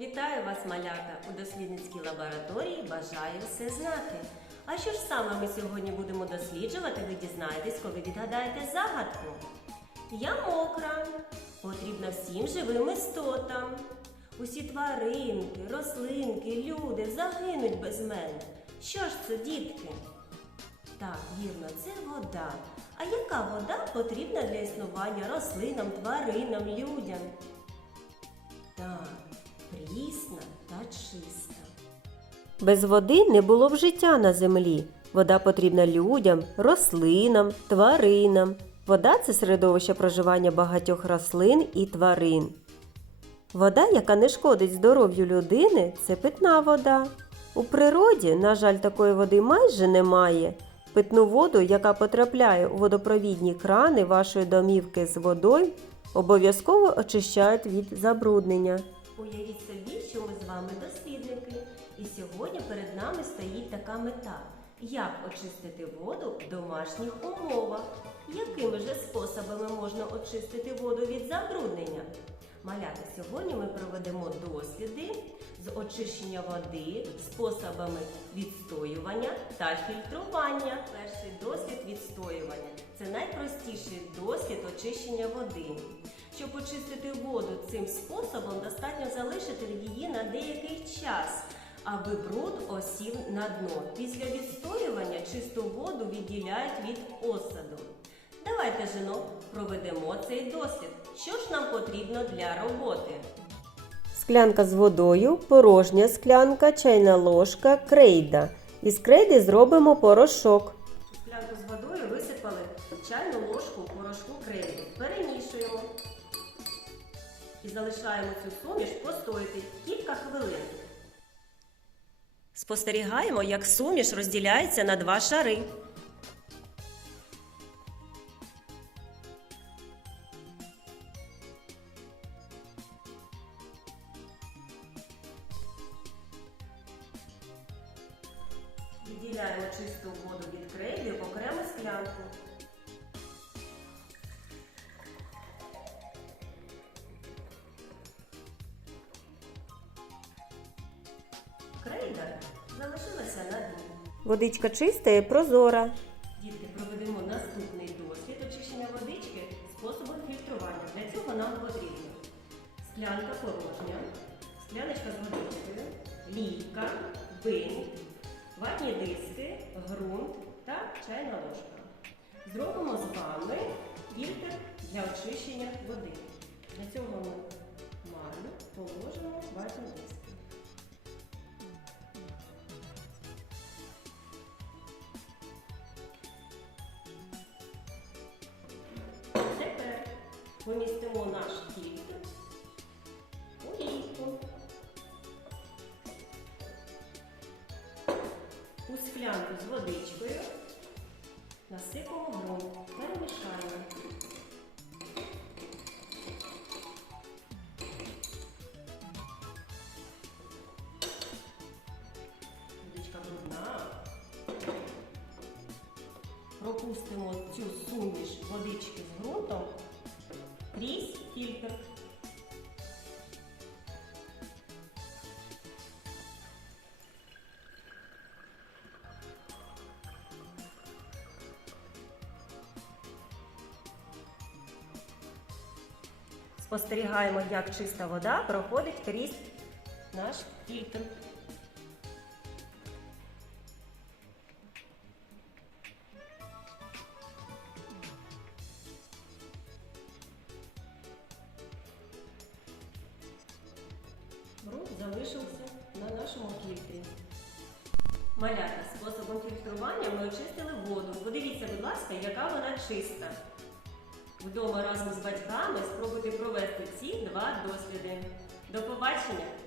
Вітаю вас, малята! У дослідницькій лабораторії бажаю все знати. А що ж саме ми сьогодні будемо досліджувати, ви дізнаєтесь, коли відгадаєте загадку. Я мокра, потрібна всім живим істотам. Усі тваринки, рослинки, люди загинуть без мене. Що ж це, дітки? Так, вірно, це вода. А яка вода потрібна для існування рослинам, тваринам, людям? Так, чиста. Без води не було б життя на землі. Вода потрібна людям, рослинам, тваринам. Вода це середовище проживання багатьох рослин і тварин. Вода, яка не шкодить здоров'ю людини, це питна вода. У природі, на жаль, такої води майже немає. Питну воду, яка потрапляє у водопровідні крани вашої домівки з водою, обов'язково очищають від забруднення. Уявіть собі, що ми з вами дослідники, і сьогодні перед нами стоїть така мета. Як очистити воду в домашніх умовах? Якими же способами можна очистити воду від забруднення? Малята, сьогодні ми проведемо досліди з очищення води способами відстоювання та фільтрування. Перший дослід відстоювання це найпростіший дослід очищення води. Щоб очистити воду цим способом, достатньо залишити її на деякий час, аби бруд осів на дно. Після відстоювання чисту воду відділяють від осаду. Давайте, жінок, проведемо цей дослід. Що ж нам потрібно для роботи? Склянка з водою, порожня склянка, чайна ложка, крейда. Із крейди зробимо порошок. Склянку з водою висипали чайну ложку порошку крейди. Перемішуємо. І залишаємо цю суміш постояти кілька хвилин. Спостерігаємо, як суміш розділяється на два шари. Відділяємо чисту воду від крейди Крейда залишилася на дні. Водичка чиста і прозора. Дітки, проведемо наступний досвід очищення водички способом фільтрування. Для цього нам потрібно склянка порожня, скляночка з водичкою, лійка, бинт, ватні диски, ґрунт та чайна ложка. Зробимо з вами фільтр для очищення води. Помістимо наш фільтр у лійку. У склянку з водичкою насипемо ґрунт, перемішаємо. Водичка брудна. Пропустимо цю суміш водички з ґрунтом крізь фільтр. Спостерігаємо, як чиста вода проходить крізь наш фільтр. Нашому. Малята, способом фільтрування ми очистили воду. Подивіться, будь ласка, яка вона чиста. Вдома разом з батьками спробуйте провести ці два досліди. До побачення!